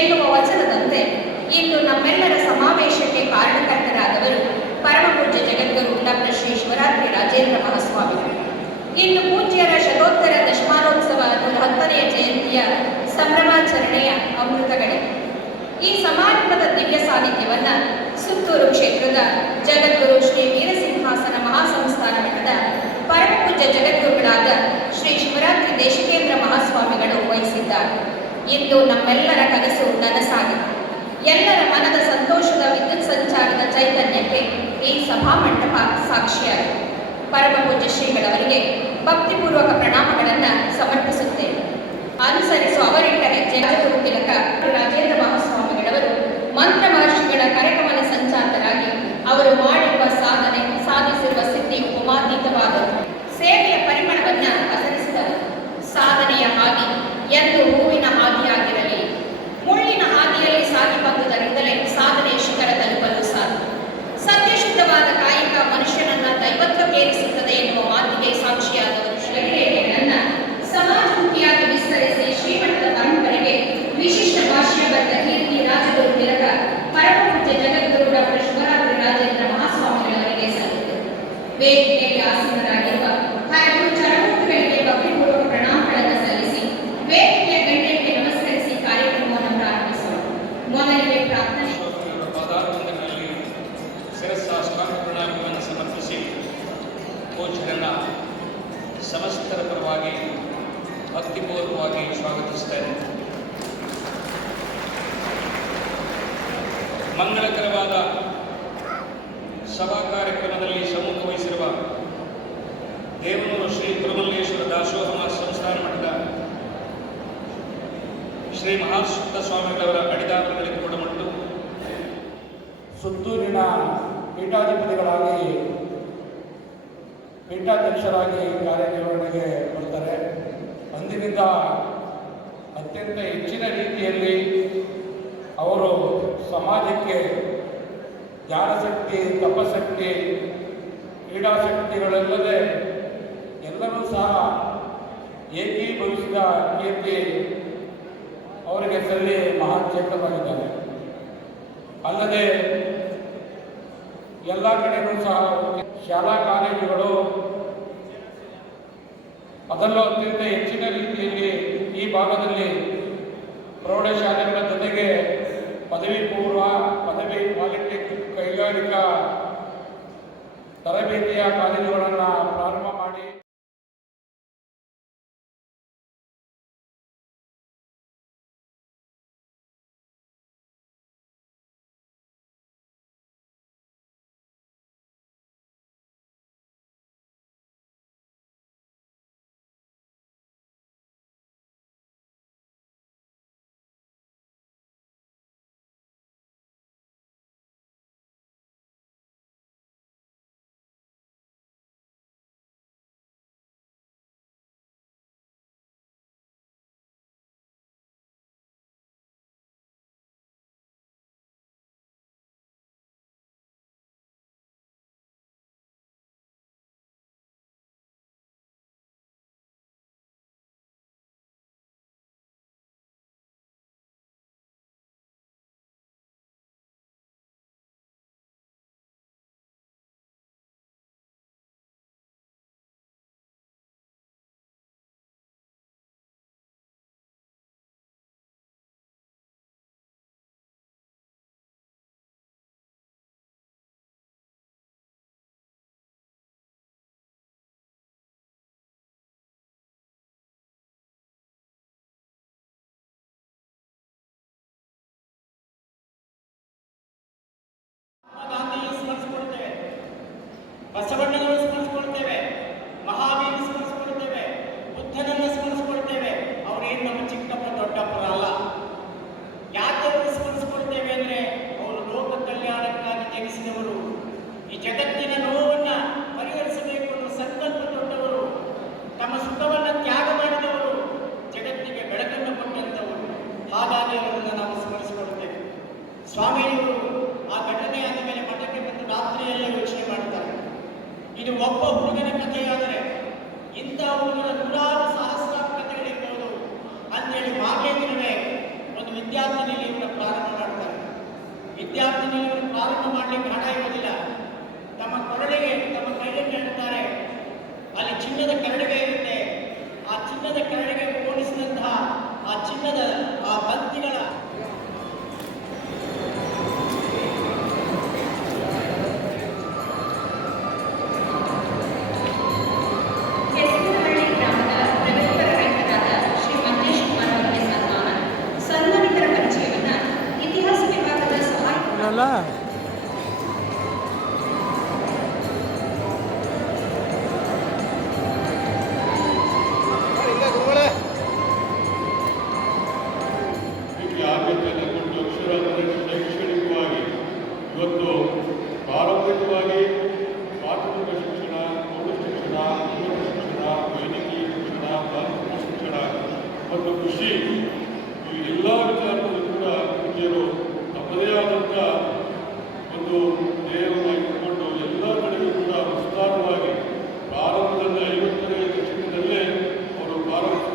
ಎನ್ನುವ ವಚನದಂತೆ ಇಂದು ನಮ್ಮೆಲ್ಲರ ಸಮಾವೇಶಕ್ಕೆ ಕಾರಣಕರ್ತರಾದವರು ಪರಮ ಪೂಜ್ಯ ಜಗದ್ಗುರು ಡಾಕ್ಟರ್ ಶ್ರೀ ಶಿವರಾತ್ರಿ ರಾಜೇಂದ್ರ ಮಹಾಸ್ವಾಮಿಗಳು ಇಂದು ಪೂಜ್ಯರ ಶತೋತ್ತರ ದಶಮಾನೋತ್ಸವ ನೂರ ಹತ್ತನೆಯ ಜಯಂತಿಯ ಸಂಭ್ರಮಾಚರಣೆಯ ಅಮೃತಗಳೇ ಈ ಸಮಾರಂಭದ ದಿವ್ಯ ಸಾನ್ನಿಧ್ಯವನ್ನ ಸುತ್ತೂರು ಕ್ಷೇತ್ರದ ಜಗದ್ಗುರು ಶ್ರೀ ವೀರಸಿಂಹಾಸನ ಮಹಾಸಂಸ್ಥಾನ ಮಠದ ಪರಮ ಪೂಜ್ಯ ಜಗದ್ಗುರುಗಳಾದ ಶ್ರೀ ಶಿವರಾತ್ರಿ ದೇಶಿಕೇಂದ್ರ ಮಹಾಸ್ವಾಮಿಗಳು ವಹಿಸಿದ್ದಾರೆ. ಇಂದು ನಮ್ಮೆಲ್ಲರ ಕನಸು ನನಸಾಗಿದೆ. ಎಲ್ಲರ ಮನದ ಸಂತೋಷದ ವಿದ್ಯುತ್ ಸಂಚಾರದ ಚೈತನ್ಯಕ್ಕೆ ಈ ಸಭಾಮಂಟಪ ಸಾಕ್ಷಿಯಾಗಿದೆ. ಪರಮ ಪೂಜ್ಯ ಶ್ರೀಗಳವರಿಗೆ ಭಕ್ತಿಪೂರ್ವಕ ಪ್ರಣಾಮಗಳನ್ನು ಸಮರ್ಪಿಸುತ್ತೇವೆ ಅನುಸರಿಸುವ ಅವರಿಟ್ಟ ಹೆಜ್ಜೆ ತಿಲಕ ರಾಜೇಂದ್ರ ಮಹಾಸ್ವಾಮಿಗಳವರು ಮಂತ್ರ ಮಹರ್ಷಿಗಳ ಕರಕಮಲ ಸಂಚಾತರಾಗಿ ಅವರು ಮಾಡಿ ಸತ್ಯಶುದ್ಧವಾದ ಕಾಯಕ ಮನುಷ್ಯನನ್ನ ದೈವತ್ವಕ್ಕೇರಿಸುತ್ತದೆ ಎನ್ನುವ ಮಾತಿಗೆ ಸಾಕ್ಷಿಯಾದವರು ಶ್ರೇಣಿಯನ್ನ ಸಮಾಜಮುಖಿಯಾದ ಕಾರ್ಯಕ್ರಮದಲ್ಲಿ ಸಮ್ಮುಖ ವಹಿಸಿರುವ ದೇವನೂರು ಶ್ರೀ ತಿರುಮಲ್ಲೇಶ್ವರ ದಾಸೋಹಮ ಸಂಸ್ಥಾನ ಮಠದ ಶ್ರೀ ಮಹಾಸುತ್ತ ಸ್ವಾಮಿಗಳವರ ಅಡಿದಾರಗಳಿಗೆ ಕೊಡಮಟ್ಟು ಸುತ್ತೂರಿನ ಪೀಠಾಧಿಪತಿಗಳಾಗಿ, ಪೀಠಾಧ್ಯಕ್ಷರಾಗಿ ಕಾರ್ಯನಿರ್ವಹಣೆಗೆ ಬರ್ತಾರೆ. ಅಂದಿನಿಂದ ಅತ್ಯಂತ ಹೆಚ್ಚಿನ ರೀತಿಯಲ್ಲಿ ಅವರು ಸಮಾಜಕ್ಕೆ ಜ್ಞಾನಶಕ್ತಿ, ತಪಶಕ್ತಿ, ಕ್ರೀಡಾಶಕ್ತಿಗಳಲ್ಲದೆ ಎಲ್ಲರೂ ಸಹ ಏಕೀಭವಿಸಿದ ಕೀರ್ತಿ ಅವರಿಗೆ ಸಲ್ಲಿ ಮಹಾನ್ ಚೇತನವಾಗಿದ್ದಾರೆ ಅಲ್ಲದೆ ಎಲ್ಲ ಕಡೆಗೂ ಸಹ ಶಾಲಾ ಕಾಲೇಜುಗಳು ಅದರಲ್ಲೂ ಅತ್ಯಂತ ಹೆಚ್ಚಿನ ರೀತಿಯಲ್ಲಿ ಈ ಭಾಗದಲ್ಲಿ ಪ್ರೌಢಶಾಲೆಗಳ ಜೊತೆಗೆ ಪದವಿ ಪೂರ್ವ, ಪದವಿ ಪಾಲಿಟೆಕ್ನಿಕ್ ಕೈಗಾರಿಕಾ ತರಬೇತಿಯ ಕಾಲೇಜುಗಳನ್ನು ಪ್ರಾರಂಭ ಬಸವಣ್ಣನನ್ನು ಸ್ಮರಿಸಿಕೊಳ್ತೇವೆ ಮಹಾವೀರ ಸ್ಮರಿಸಿಕೊಳ್ತೇವೆ ಬುದ್ಧನನ್ನು ಸ್ಮರಿಸಿಕೊಳ್ತೇವೆ ಅವರೇನು ನಮ್ಮ ಚಿಕ್ಕಪ್ಪ ದೊಡ್ಡಪ್ಪರ ಅಲ್ಲ. ಯಾಕೆ ಅವರು ಸ್ಮರಿಸಿಕೊಳ್ತೇವೆ ಅಂದ್ರೆ, ಅವರು ಲೋಕ ಕಲ್ಯಾಣಕ್ಕಾಗಿ ಜನಿಸಿದವರು. ಈ ಜಗತ್ತಿನ ಒಂದು ನಿಲಯವನ್ನು ಪ್ರಾರಂಭ ಮಾಡ್ತಾರೆ. ವಿದ್ಯಾರ್ಥಿ ಇವರು ಪ್ರಾರಂಭ ಮಾಡಲಿಕ್ಕೆ ಹಣ ಇರೋದಿಲ್ಲ ತಮ್ಮ ಕೊರಳಿಗೆ, ತಮ್ಮ ಕೈಗೆ ಹೇಳ್ತಾರೆ ಅಲ್ಲಿ ಚಿನ್ನದ ಕರಡಿಗೆ ಇರುತ್ತೆ. ಆ ಚಿನ್ನದ ಕರಡಿಗೆ ಹೋಲಿಸಿದಂತಹ ಆ ಚಿನ್ನದ, ಆ ಬಂತಿಗಳ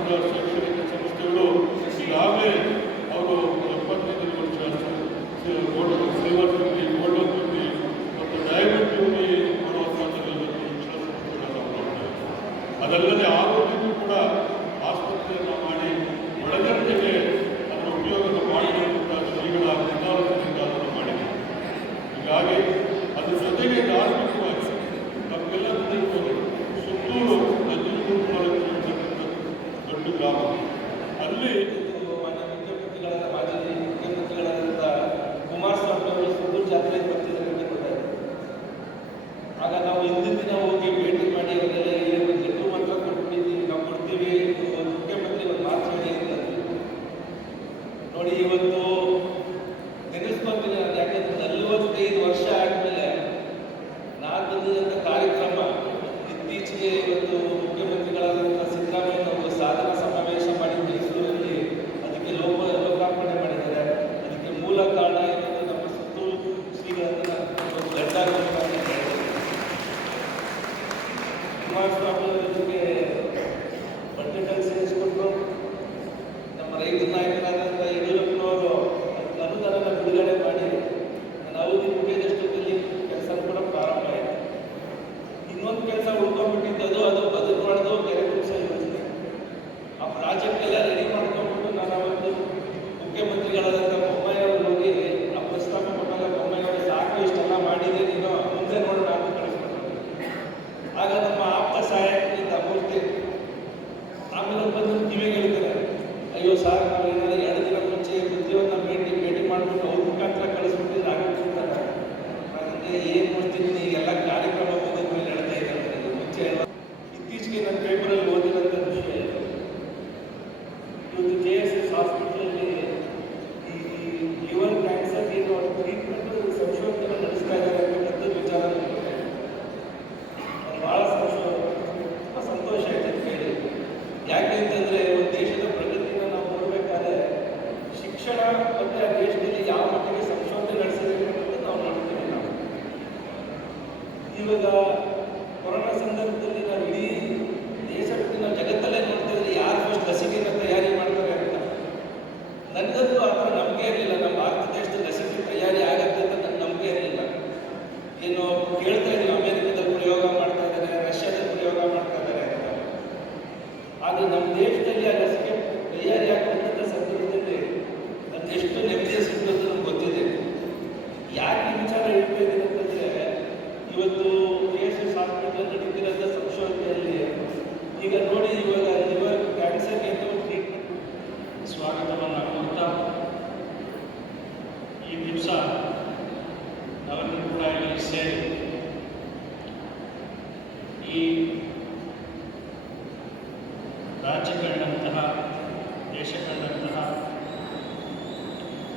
就是。ಸೇರಿ ಈ ರಾಜ್ಯ ಕಂಡಂತಹ ದೇಶ ಕಂಡಂತಹ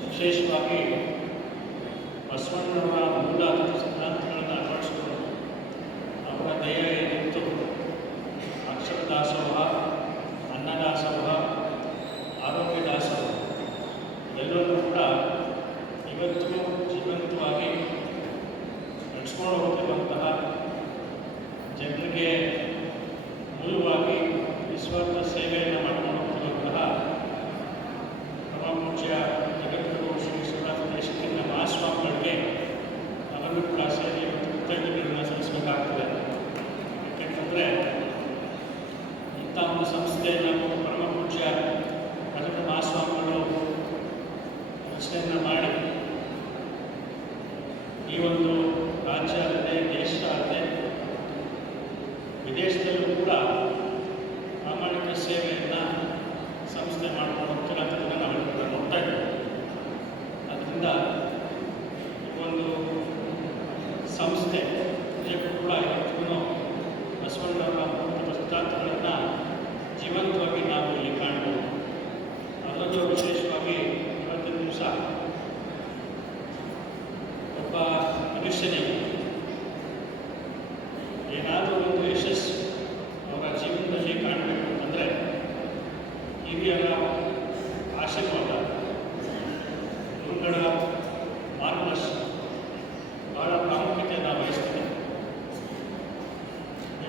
ವಿಶೇಷವಾಗಿ ಬಸವಣ್ಣನವರ ಮೂಲ ಸಂಸ್ಥೆ ವಿಜಯಪುರ ಎತ್ಕೊಂಡು ಬಸವಣ್ಣನವರ ಪ್ರತಿಷ್ಠಾತರು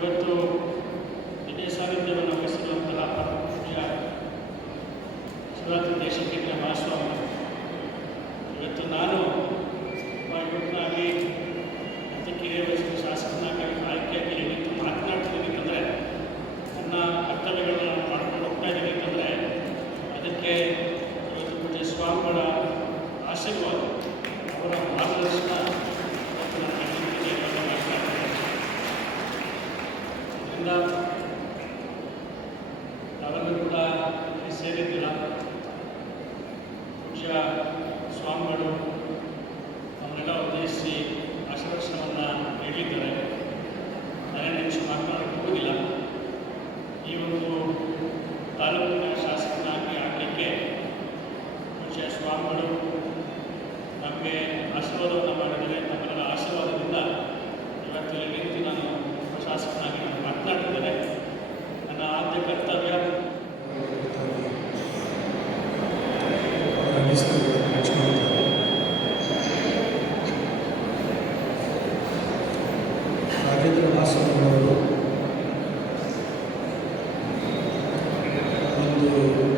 ಇವತ್ತು ವಿದ್ಯೆ ಸಾಹಿತ್ಯವನ್ನು ವಹಿಸಿರುವಂತಹ ಪರಮಪೂಜ್ಯ ಶಿವರಾತ್ರಿ ದೇಶಕ್ಕೆ ಮಹಾಸ್ವಾಮಿ ಇವತ್ತು ನಾನು ಒಬ್ಬ ಯುವಕನಾಗಿ ರಾಜಕೀಯ ವಹಿಸಿದ ಶಾಸಕನಾಗಿ ಆಯ್ಕೆಯಾಗಿ ಇವತ್ತು ಮಾತನಾಡ್ತಿದ್ದೀನಿ. ಅಂದರೆ ನನ್ನ ಕರ್ತವ್ಯಗಳನ್ನ ಮಾಡ್ಕೊಂಡು ಹೋಗ್ತಾ ಇದ್ದೀನಿ. ಸ್ವಾಮಿಗಳು ಅವನ್ನೆಲ್ಲ ಉದ್ದೇಶಿಸಿ ಆಶೀರ್ವಚನವನ್ನು ನೀಡಿದ್ದಾರೆ ನನಗೆ ನಿಮಿಷ ಮಾತನಾಡಕ್ಕೆ ಹೋಗೋದಿಲ್ಲ. ಈ ಒಂದು ತಾಲೂಕಿನ ಶಾಸಕನಾಗಿ ಆಗಲಿಕ್ಕೆ ಮುಂಚೆ ಸ್ವಾಮಿಗಳು ನಮಗೆ ಆಶೀರ್ವಾದವನ್ನು ಮಾಡಿದರೆ ನಮ್ಮೆಲ್ಲರ ಆಶೀರ್ವಾದದಿಂದ ಇವತ್ತಿನ ನಿಂತು ನಾನು ಶಾಸಕನಾಗಿ ನಾನು ಮಾತನಾಡಿದ್ದೇನೆ. ನನ್ನ ಆದ್ಯ ಕರ್ತವ್ಯ Amen.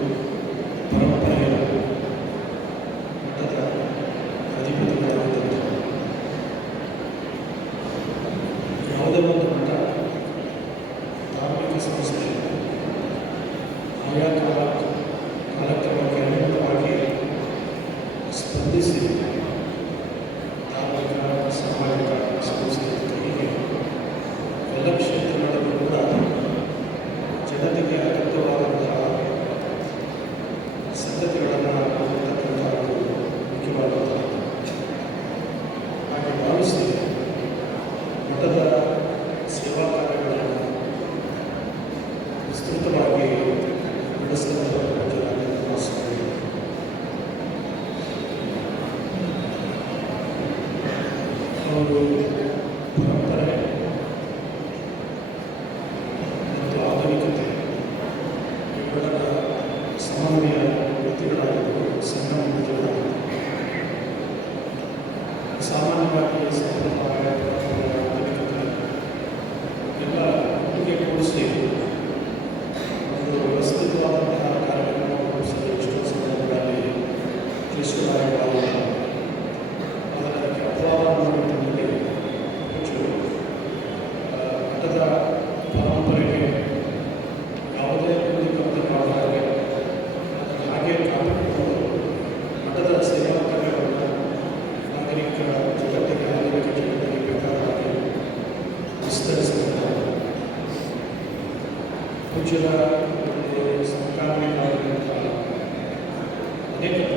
de